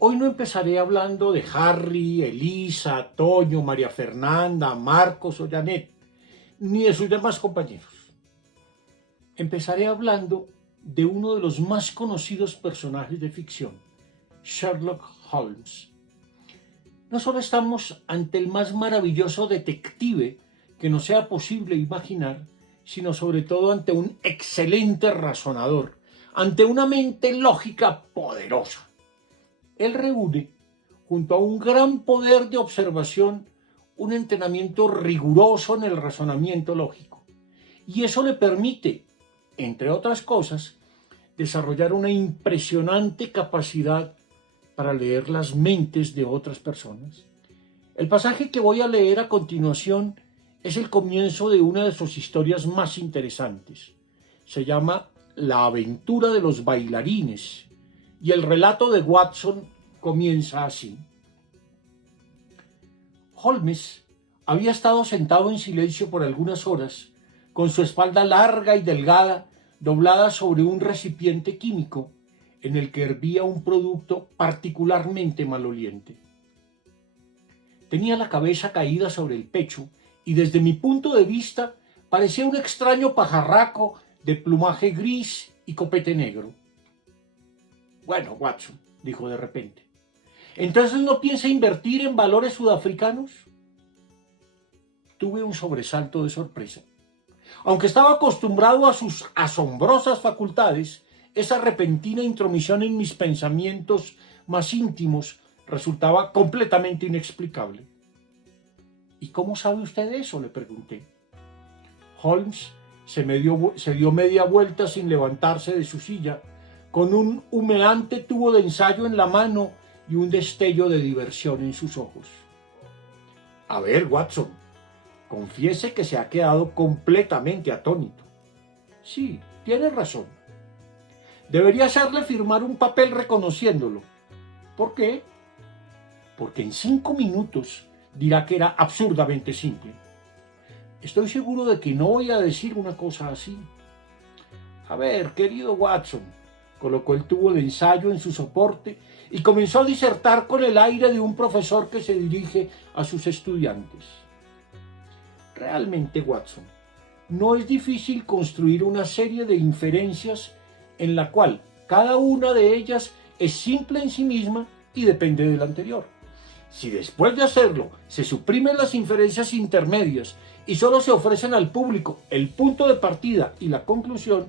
Hoy no empezaré hablando de Harry, Elisa, Toño, María Fernanda, Marcos o Janet, ni de sus demás compañeros. Empezaré hablando de uno de los más conocidos personajes de ficción, Sherlock Holmes. No solo estamos ante el más maravilloso detective que nos sea posible imaginar, sino sobre todo ante un excelente razonador, ante una mente lógica poderosa. Él reúne, junto a un gran poder de observación, un entrenamiento riguroso en el razonamiento lógico. Y eso le permite, entre otras cosas, desarrollar una impresionante capacidad para leer las mentes de otras personas. El pasaje que voy a leer a continuación es el comienzo de una de sus historias más interesantes. Se llama La aventura de los bailarines y el relato de Watson comienza así. Holmes había estado sentado en silencio por algunas horas, con su espalda larga y delgada, doblada sobre un recipiente químico en el que hervía un producto particularmente maloliente. Tenía la cabeza caída sobre el pecho y desde mi punto de vista parecía un extraño pajarraco de plumaje gris y copete negro. Bueno, Watson, dijo de repente, ¿entonces no piensa invertir en valores sudafricanos? Tuve un sobresalto de sorpresa. Aunque estaba acostumbrado a sus asombrosas facultades, esa repentina intromisión en mis pensamientos más íntimos resultaba completamente inexplicable. ¿Y cómo sabe usted eso?, le pregunté. Holmes se dio media vuelta sin levantarse de su silla, con un humeante tubo de ensayo en la mano y un destello de diversión en sus ojos. A ver, Watson, confiese que se ha quedado completamente atónito. Sí, tiene razón. Debería hacerle firmar un papel reconociéndolo. ¿Por qué? Porque en 5 minutos dirá que era absurdamente simple. Estoy seguro de que no voy a decir una cosa así. A ver, querido Watson, colocó el tubo de ensayo en su soporte y comenzó a disertar con el aire de un profesor que se dirige a sus estudiantes. Realmente, Watson, no es difícil construir una serie de inferencias en la cual cada una de ellas es simple en sí misma y depende de la anterior. Si después de hacerlo se suprimen las inferencias intermedias y solo se ofrecen al público el punto de partida y la conclusión,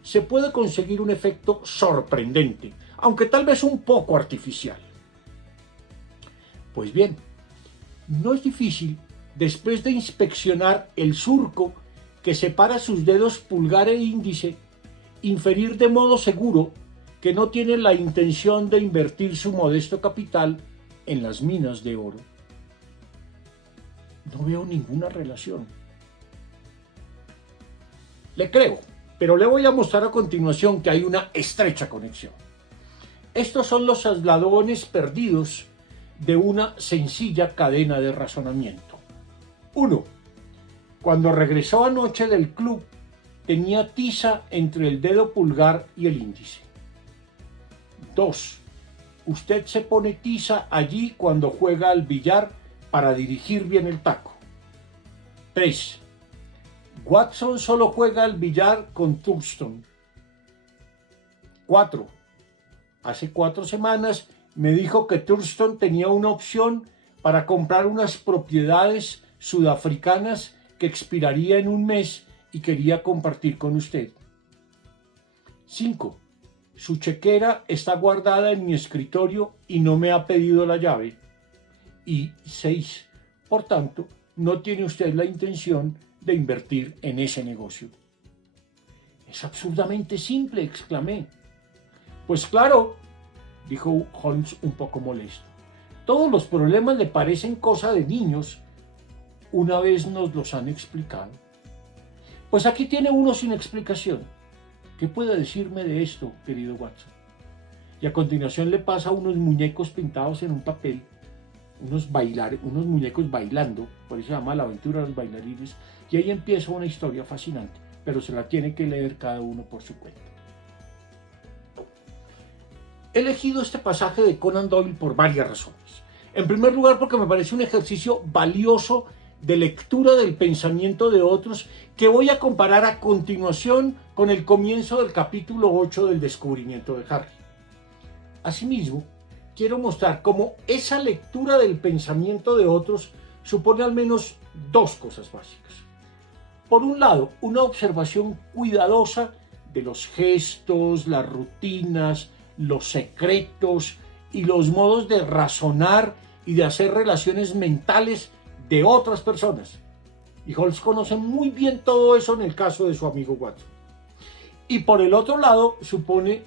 se puede conseguir un efecto sorprendente, aunque tal vez un poco artificial. Pues bien, no es difícil, después de inspeccionar el surco que separa sus dedos pulgar e índice, inferir de modo seguro que no tiene la intención de invertir su modesto capital en las minas de oro. No veo ninguna relación. Le creo, pero le voy a mostrar a continuación que hay una estrecha conexión. Estos son los eslabones perdidos de una sencilla cadena de razonamiento. 1. Cuando regresó anoche del club, tenía tiza entre el dedo pulgar y el índice. 2. Usted se pone tiza allí cuando juega al billar para dirigir bien el taco. 3. Watson solo juega al billar con Thurston. 4. Hace 4 semanas me dijo que Thurston tenía una opción para comprar unas propiedades sudafricanas que expiraría en un mes y quería compartir con usted. 5. Su chequera está guardada en mi escritorio y no me ha pedido la llave. Y 6. Por tanto, no tiene usted la intención de invertir en ese negocio. Es absurdamente simple, exclamé. Pues claro, dijo Holmes un poco molesto. Todos los problemas le parecen cosa de niños. Una vez nos los han explicado. Pues aquí tiene uno sin explicación. ¿Qué puede decirme de esto, querido Watson? Y a continuación le pasa unos muñecos pintados en un papel, unos muñecos bailando, por eso se llama La aventura de los bailarines, y ahí empieza una historia fascinante, pero se la tiene que leer cada uno por su cuenta. He elegido este pasaje de Conan Doyle por varias razones. En primer lugar, porque me parece un ejercicio valioso de lectura del pensamiento de otros que voy a comparar a continuación con el comienzo del capítulo 8 del descubrimiento de Harry. Asimismo, quiero mostrar cómo esa lectura del pensamiento de otros supone al menos dos cosas básicas. Por un lado, una observación cuidadosa de los gestos, las rutinas, los secretos y los modos de razonar y de hacer relaciones mentales de otras personas. Y Holmes conoce muy bien todo eso en el caso de su amigo Watson. Y por el otro lado, supone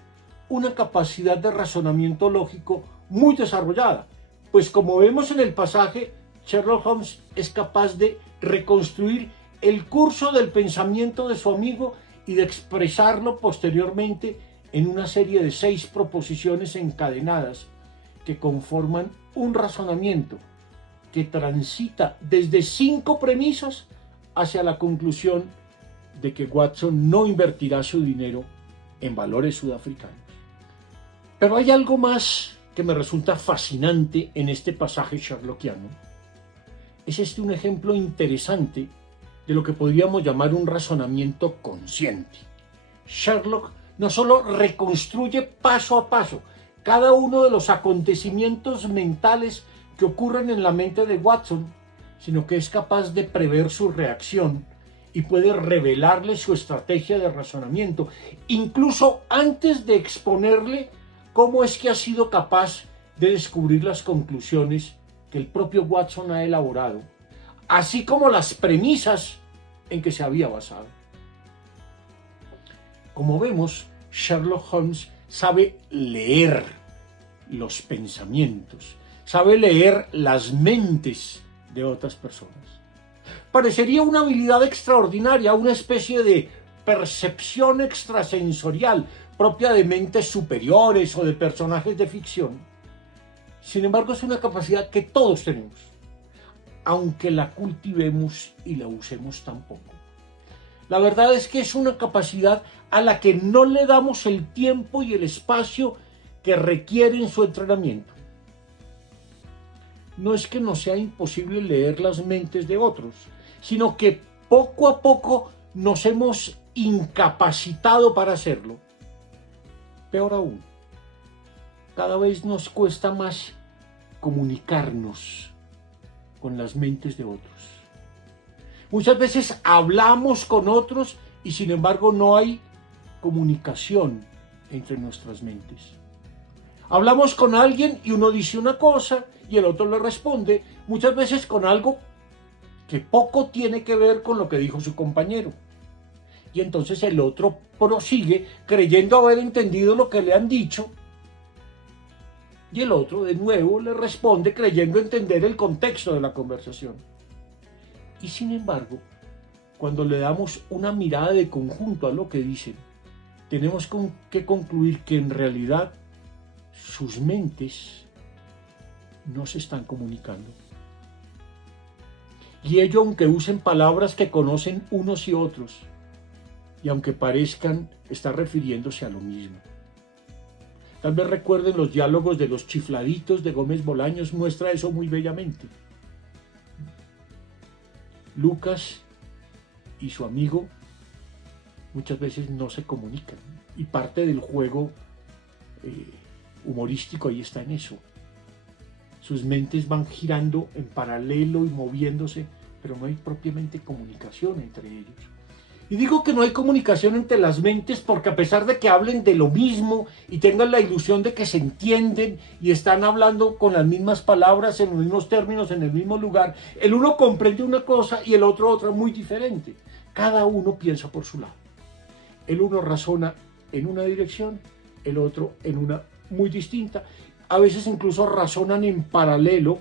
una capacidad de razonamiento lógico muy desarrollada, pues como vemos en el pasaje, Sherlock Holmes es capaz de reconstruir el curso del pensamiento de su amigo y de expresarlo posteriormente en una serie de 6 proposiciones encadenadas que conforman un razonamiento que transita desde 5 premisas hacia la conclusión de que Watson no invertirá su dinero en valores sudafricanos. Pero hay algo más que me resulta fascinante en este pasaje sherlockiano. Es un ejemplo interesante de lo que podríamos llamar un razonamiento consciente. Sherlock no solo reconstruye paso a paso cada uno de los acontecimientos mentales que ocurren en la mente de Watson, sino que es capaz de prever su reacción y puede revelarle su estrategia de razonamiento, incluso antes de exponerle cómo es que ha sido capaz de descubrir las conclusiones que el propio Watson ha elaborado, así como las premisas en que se había basado. Como vemos, Sherlock Holmes sabe leer los pensamientos, sabe leer las mentes de otras personas. Parecería una habilidad extraordinaria, una especie de percepción extrasensorial propia de mentes superiores o de personajes de ficción. Sin embargo, es una capacidad que todos tenemos, aunque la cultivemos y la usemos tan poco. La verdad es que es una capacidad a la que no le damos el tiempo y el espacio que requiere en su entrenamiento. No es que nos sea imposible leer las mentes de otros, sino que poco a poco nos hemos incapacitado para hacerlo. Peor aún, cada vez nos cuesta más comunicarnos con las mentes de otros. Muchas veces hablamos con otros y sin embargo no hay comunicación entre nuestras mentes. Hablamos con alguien y uno dice una cosa y el otro le responde, muchas veces con algo que poco tiene que ver con lo que dijo su compañero. Y entonces el otro prosigue creyendo haber entendido lo que le han dicho y el otro de nuevo le responde creyendo entender el contexto de la conversación. Y sin embargo, cuando le damos una mirada de conjunto a lo que dicen, tenemos que concluir que en realidad sus mentes no se están comunicando. Y ello aunque usen palabras que conocen unos y otros, y aunque parezcan estar refiriéndose a lo mismo. Tal vez recuerden los diálogos de los chifladitos de Gómez Bolaños, muestra eso muy bellamente. Lucas y su amigo muchas veces no se comunican, y parte del juego humorístico ahí está en eso. Sus mentes van girando en paralelo y moviéndose, pero no hay propiamente comunicación entre ellos. Y digo que no hay comunicación entre las mentes porque a pesar de que hablen de lo mismo y tengan la ilusión de que se entienden y están hablando con las mismas palabras, en los mismos términos, en el mismo lugar, el uno comprende una cosa y el otro otra muy diferente. Cada uno piensa por su lado. El uno razona en una dirección, el otro en una muy distinta. A veces incluso razonan en paralelo,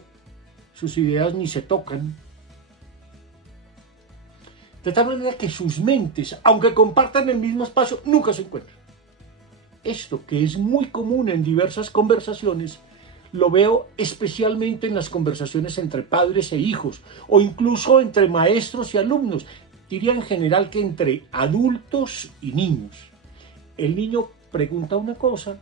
sus ideas ni se tocan. De tal manera que sus mentes, aunque compartan el mismo espacio, nunca se encuentran. Esto, que es muy común en diversas conversaciones, lo veo especialmente en las conversaciones entre padres e hijos, o incluso entre maestros y alumnos. Diría en general que entre adultos y niños. El niño pregunta una cosa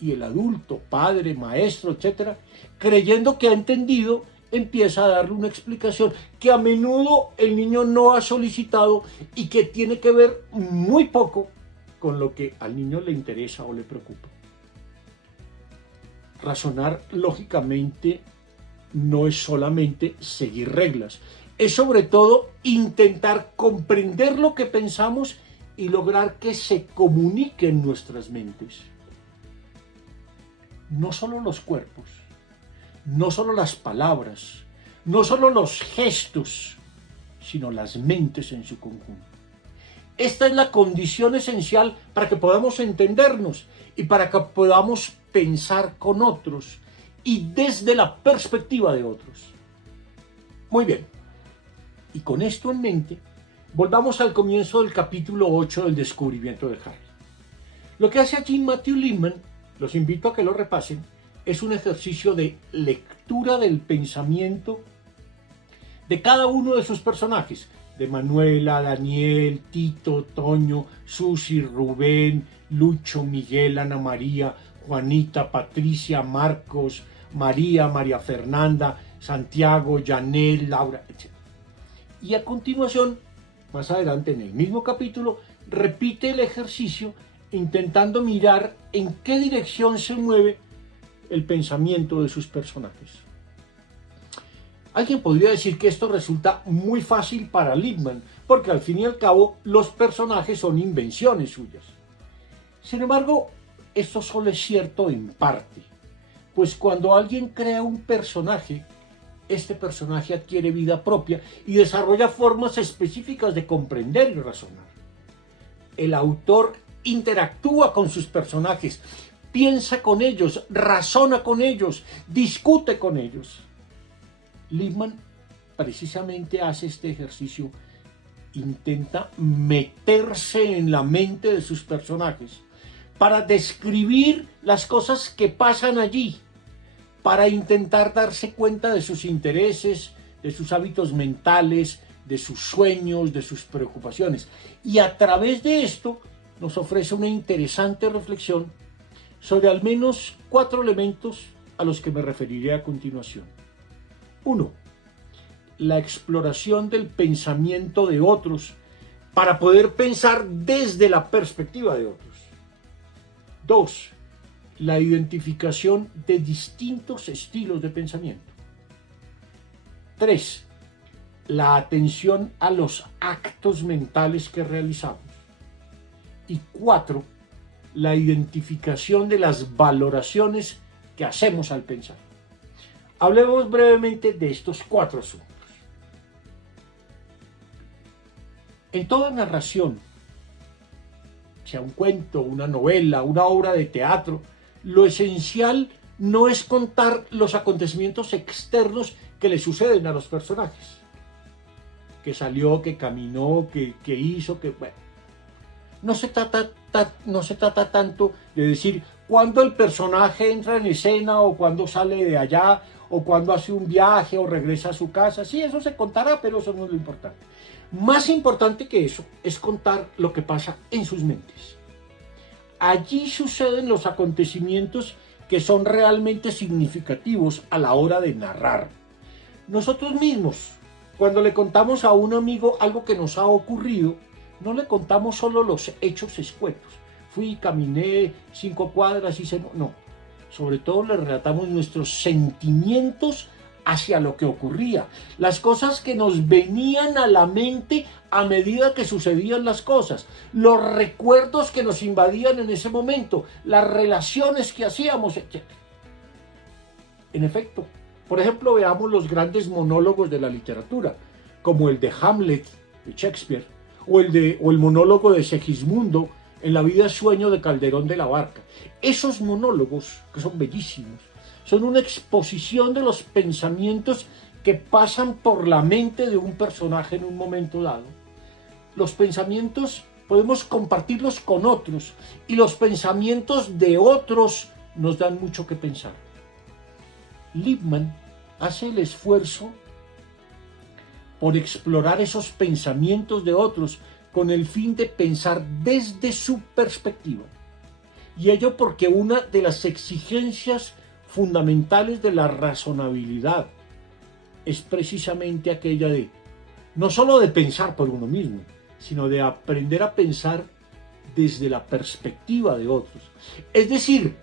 y el adulto, padre, maestro, etcétera, creyendo que ha entendido, empieza a darle una explicación que a menudo el niño no ha solicitado y que tiene que ver muy poco con lo que al niño le interesa o le preocupa. Razonar lógicamente no es solamente seguir reglas, es sobre todo intentar comprender lo que pensamos y lograr que se comunique en nuestras mentes. No solo los cuerpos, no solo las palabras, no solo los gestos, sino las mentes en su conjunto. Esta es la condición esencial para que podamos entendernos y para que podamos pensar con otros y desde la perspectiva de otros. Muy bien, y con esto en mente, volvamos al comienzo del capítulo 8 del descubrimiento de Harry. Lo que hace allí Matthew Lipman, los invito a que lo repasen, es un ejercicio de lectura del pensamiento de cada uno de sus personajes, de Manuela, Daniel, Tito, Toño, Susi, Rubén, Lucho, Miguel, Ana María, Juanita, Patricia, Marcos, María, María Fernanda, Santiago, Janel, Laura, etc. Y a continuación, más adelante en el mismo capítulo, repite el ejercicio intentando mirar en qué dirección se mueve el pensamiento de sus personajes. Alguien podría decir que esto resulta muy fácil para Lipman, porque al fin y al cabo los personajes son invenciones suyas. Sin embargo, esto solo es cierto en parte, pues cuando alguien crea un personaje, este personaje adquiere vida propia y desarrolla formas específicas de comprender y razonar. El autor interactúa con sus personajes, piensa con ellos, razona con ellos, discute con ellos. Lipman precisamente hace este ejercicio, intenta meterse en la mente de sus personajes para describir las cosas que pasan allí, para intentar darse cuenta de sus intereses, de sus hábitos mentales, de sus sueños, de sus preocupaciones. Y a través de esto nos ofrece una interesante reflexión sobre al menos 4 elementos a los que me referiré a continuación. 1. La exploración del pensamiento de otros para poder pensar desde la perspectiva de otros. 2. La identificación de distintos estilos de pensamiento. 3. La atención a los actos mentales que realizamos. Y 4. La identificación de las valoraciones que hacemos al pensar. Hablemos brevemente de estos 4 asuntos. En toda narración, sea un cuento, una novela, una obra de teatro, lo esencial no es contar los acontecimientos externos que le suceden a los personajes. Que salió, que caminó, que hizo, que bueno. No se trata tanto de decir cuándo el personaje entra en escena o cuándo sale de allá o cuándo hace un viaje o regresa a su casa. Sí, eso se contará, pero eso no es lo importante. Más importante que eso es contar lo que pasa en sus mentes. Allí suceden los acontecimientos que son realmente significativos a la hora de narrar. Nosotros mismos, cuando le contamos a un amigo algo que nos ha ocurrido, no le contamos solo los hechos escuetos. Fui, caminé 5 cuadras, hice... No, sobre todo le relatamos nuestros sentimientos hacia lo que ocurría, las cosas que nos venían a la mente a medida que sucedían las cosas, los recuerdos que nos invadían en ese momento, las relaciones que hacíamos, etc. En efecto, por ejemplo, veamos los grandes monólogos de la literatura, como el de Hamlet de Shakespeare, o el monólogo de Segismundo en La vida sueño de Calderón de la Barca. Esos monólogos, que son bellísimos, son una exposición de los pensamientos que pasan por la mente de un personaje en un momento dado. Los pensamientos podemos compartirlos con otros y los pensamientos de otros nos dan mucho que pensar. Lipman hace el esfuerzo por explorar esos pensamientos de otros con el fin de pensar desde su perspectiva. Y ello porque una de las exigencias fundamentales de la razonabilidad es precisamente aquella de no solo de pensar por uno mismo, sino de aprender a pensar desde la perspectiva de otros. Es decir,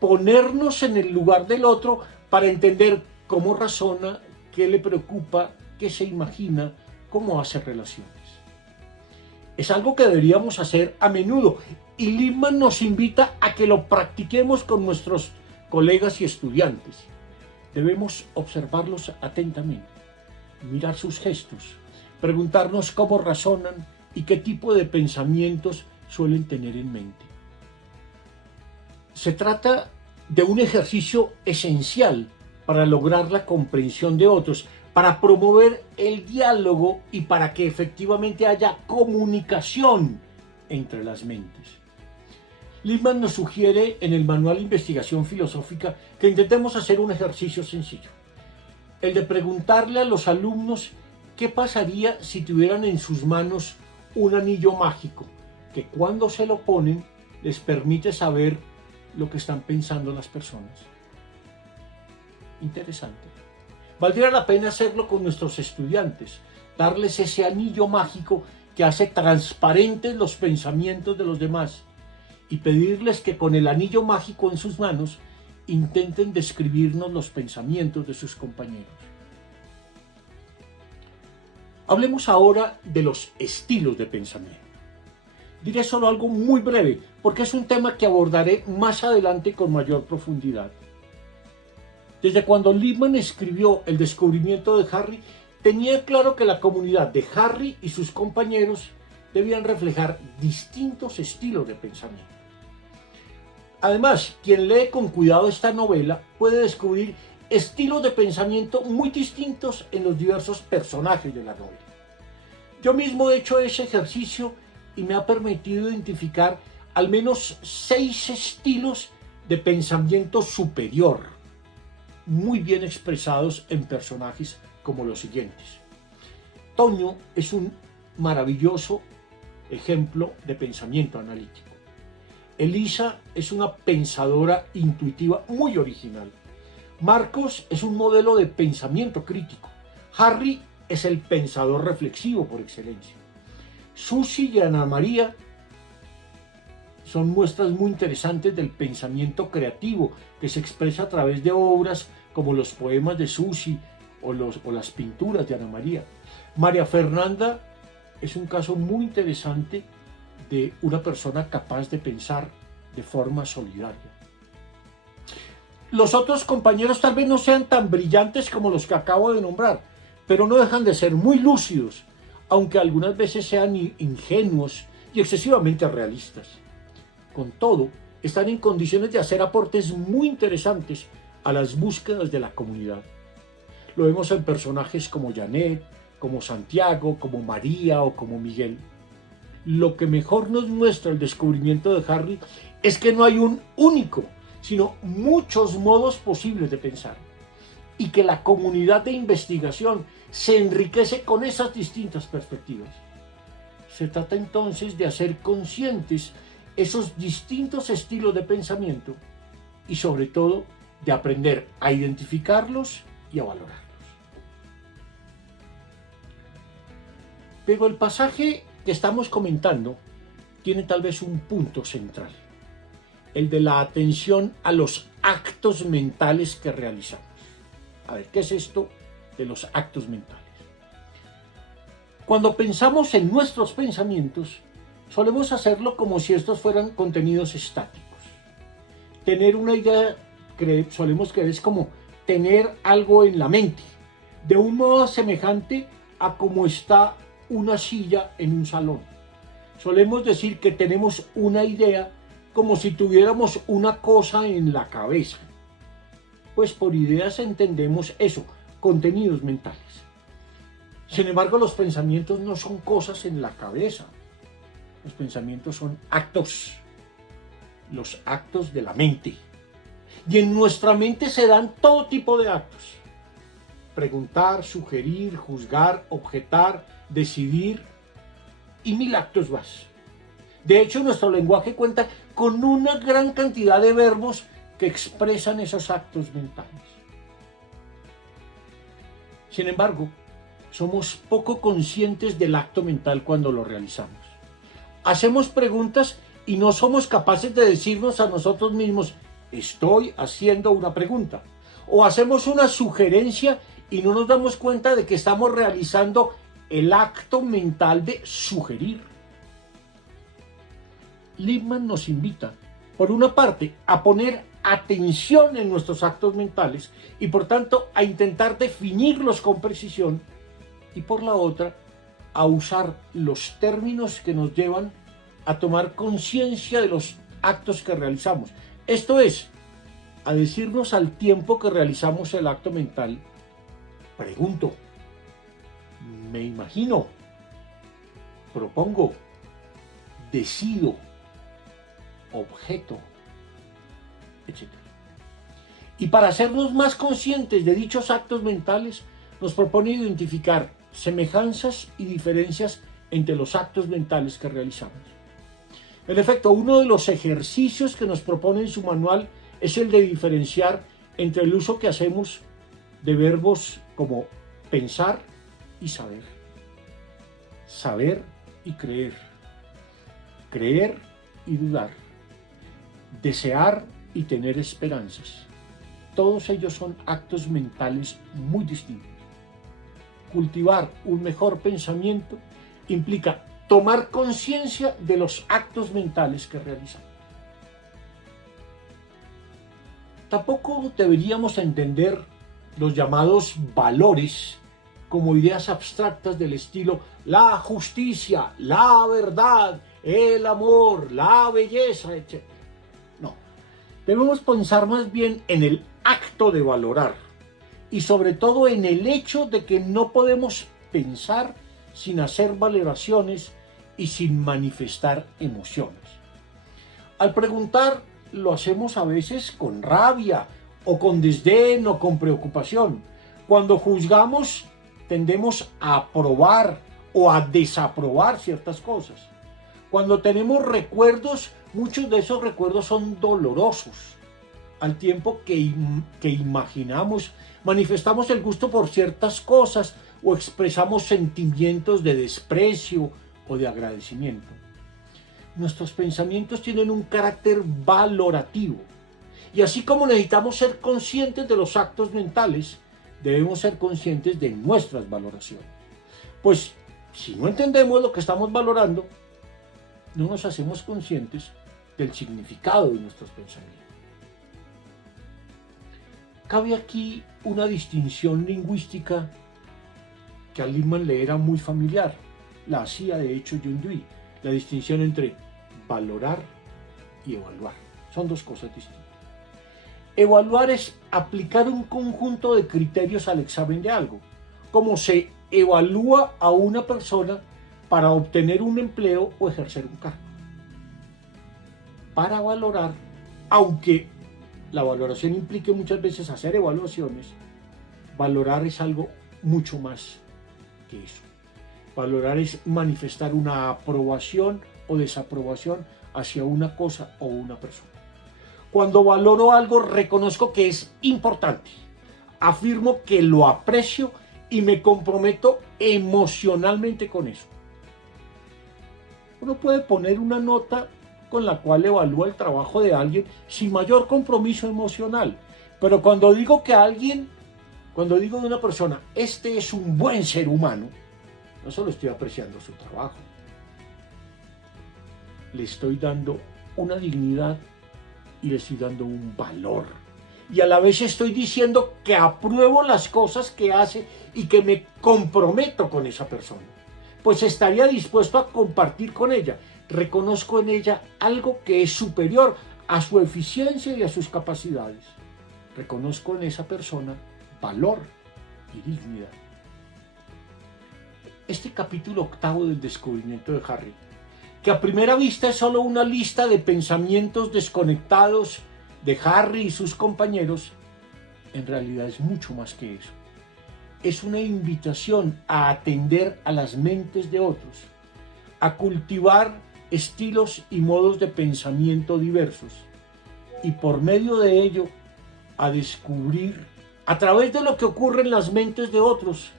ponernos en el lugar del otro para entender cómo razona, qué le preocupa, qué se imagina, cómo hace relaciones. Es algo que deberíamos hacer a menudo y Lippmann nos invita a que lo practiquemos con nuestros colegas y estudiantes. Debemos observarlos atentamente, mirar sus gestos, preguntarnos cómo razonan y qué tipo de pensamientos suelen tener en mente. Se trata de un ejercicio esencial para lograr la comprensión de otros, para promover el diálogo y para que efectivamente haya comunicación entre las mentes. Lippmann nos sugiere en el manual de investigación filosófica que intentemos hacer un ejercicio sencillo, el de preguntarle a los alumnos qué pasaría si tuvieran en sus manos un anillo mágico que cuando se lo ponen les permite saber lo que están pensando las personas. Interesante. Valdría la pena hacerlo con nuestros estudiantes, darles ese anillo mágico que hace transparentes los pensamientos de los demás y pedirles que con el anillo mágico en sus manos intenten describirnos los pensamientos de sus compañeros. Hablemos ahora de los estilos de pensamiento. Diré solo algo muy breve, porque es un tema que abordaré más adelante con mayor profundidad. Desde cuando Lippmann escribió El descubrimiento de Harry, tenía claro que la comunidad de Harry y sus compañeros debían reflejar distintos estilos de pensamiento. Además, quien lee con cuidado esta novela puede descubrir estilos de pensamiento muy distintos en los diversos personajes de la novela. Yo mismo he hecho ese ejercicio y me ha permitido identificar al menos 6 estilos de pensamiento superior, muy bien expresados en personajes como los siguientes. Toño es un maravilloso ejemplo de pensamiento analítico. Elisa es una pensadora intuitiva muy original. Marcos es un modelo de pensamiento crítico. Harry es el pensador reflexivo por excelencia. Susi y Ana María son muestras muy interesantes del pensamiento creativo que se expresa a través de obras como los poemas de Susi o las pinturas de Ana María. María Fernanda es un caso muy interesante de una persona capaz de pensar de forma solidaria. Los otros compañeros tal vez no sean tan brillantes como los que acabo de nombrar, pero no dejan de ser muy lúcidos, aunque algunas veces sean ingenuos y excesivamente realistas. Con todo, están en condiciones de hacer aportes muy interesantes a las búsquedas de la comunidad. Lo vemos en personajes como Janet, como Santiago, como María o como Miguel. Lo que mejor nos muestra el descubrimiento de Harry es que no hay un único, sino muchos modos posibles de pensar, y que la comunidad de investigación se enriquece con esas distintas perspectivas. Se trata entonces de hacer conscientes esos distintos estilos de pensamiento y sobre todo de aprender a identificarlos y a valorarlos. Pero el pasaje que estamos comentando tiene tal vez un punto central, el de la atención a los actos mentales que realizamos. A ver, ¿qué es esto de los actos mentales? Cuando pensamos en nuestros pensamientos, solemos hacerlo como si estos fueran contenidos estáticos. Tener una idea, solemos creer, es como tener algo en la mente, de un modo semejante a como está una silla en un salón. Solemos decir que tenemos una idea como si tuviéramos una cosa en la cabeza. Pues por ideas entendemos eso, contenidos mentales. Sin embargo, los pensamientos no son cosas en la cabeza. Los pensamientos son actos, los actos de la mente. Y en nuestra mente se dan todo tipo de actos. Preguntar, sugerir, juzgar, objetar, decidir y 1000 actos más. De hecho, nuestro lenguaje cuenta con una gran cantidad de verbos que expresan esos actos mentales. Sin embargo, somos poco conscientes del acto mental cuando lo realizamos. Hacemos preguntas y no somos capaces de decirnos a nosotros mismos, estoy haciendo una pregunta. O hacemos una sugerencia y no nos damos cuenta de que estamos realizando el acto mental de sugerir. Lippmann nos invita, por una parte, a poner atención en nuestros actos mentales y por tanto a intentar definirlos con precisión, y por la otra, a usar los términos que nos llevan a tomar conciencia de los actos que realizamos. Esto es, a decirnos al tiempo que realizamos el acto mental, pregunto, me imagino, propongo, decido, objeto, etc. Y para hacernos más conscientes de dichos actos mentales, nos propone identificar semejanzas y diferencias entre los actos mentales que realizamos. En efecto, uno de los ejercicios que nos propone en su manual es el de diferenciar entre el uso que hacemos de verbos como pensar y saber, saber y creer, creer y dudar, desear y tener esperanzas. Todos ellos son actos mentales muy distintos. Cultivar un mejor pensamiento implica tomar conciencia de los actos mentales que realizamos. Tampoco deberíamos entender los llamados valores como ideas abstractas del estilo la justicia, la verdad, el amor, la belleza, etc. No, debemos pensar más bien en el acto de valorar y sobre todo en el hecho de que no podemos pensar sin hacer valoraciones y sin manifestar emociones. Al preguntar, lo hacemos a veces con rabia o con desdén o con preocupación. Cuando juzgamos, tendemos a aprobar o a desaprobar ciertas cosas. Cuando tenemos recuerdos, muchos de esos recuerdos son dolorosos. Al tiempo que imaginamos, manifestamos el gusto por ciertas cosas o expresamos sentimientos de desprecio o de agradecimiento. Nuestros pensamientos tienen un carácter valorativo. Y así como necesitamos ser conscientes de los actos mentales, debemos ser conscientes de nuestras valoraciones. Pues si no entendemos lo que estamos valorando, no nos hacemos conscientes del significado de nuestros pensamientos. Cabe aquí una distinción lingüística que a Lippmann le era muy familiar. La hacía de hecho John Dewey, la distinción entre valorar y evaluar. Son dos cosas distintas. Evaluar es aplicar un conjunto de criterios al examen de algo, como se evalúa a una persona para obtener un empleo o ejercer un cargo. Para valorar, aunque la valoración implique muchas veces hacer evaluaciones, valorar es algo mucho más que eso. Valorar es manifestar una aprobación o desaprobación hacia una cosa o una persona. Cuando valoro algo, reconozco que es importante, afirmo que lo aprecio y me comprometo emocionalmente con eso. Uno puede poner una nota con la cual evalúa el trabajo de alguien sin mayor compromiso emocional, pero cuando digo de una persona, este es un buen ser humano, no solo estoy apreciando su trabajo, le estoy dando una dignidad y le estoy dando un valor. Y a la vez estoy diciendo que apruebo las cosas que hace y que me comprometo con esa persona. Pues estaría dispuesto a compartir con ella. Reconozco en ella algo que es superior a su eficiencia y a sus capacidades. Reconozco en esa persona valor y dignidad. Este capítulo 8 del descubrimiento de Harry, que a primera vista es solo una lista de pensamientos desconectados de Harry y sus compañeros, en realidad es mucho más que eso. Es una invitación a atender a las mentes de otros, a cultivar estilos y modos de pensamiento diversos, y por medio de ello a descubrir, a través de lo que ocurre en las mentes de otros,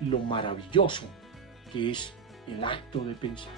lo maravilloso que es el acto de pensar.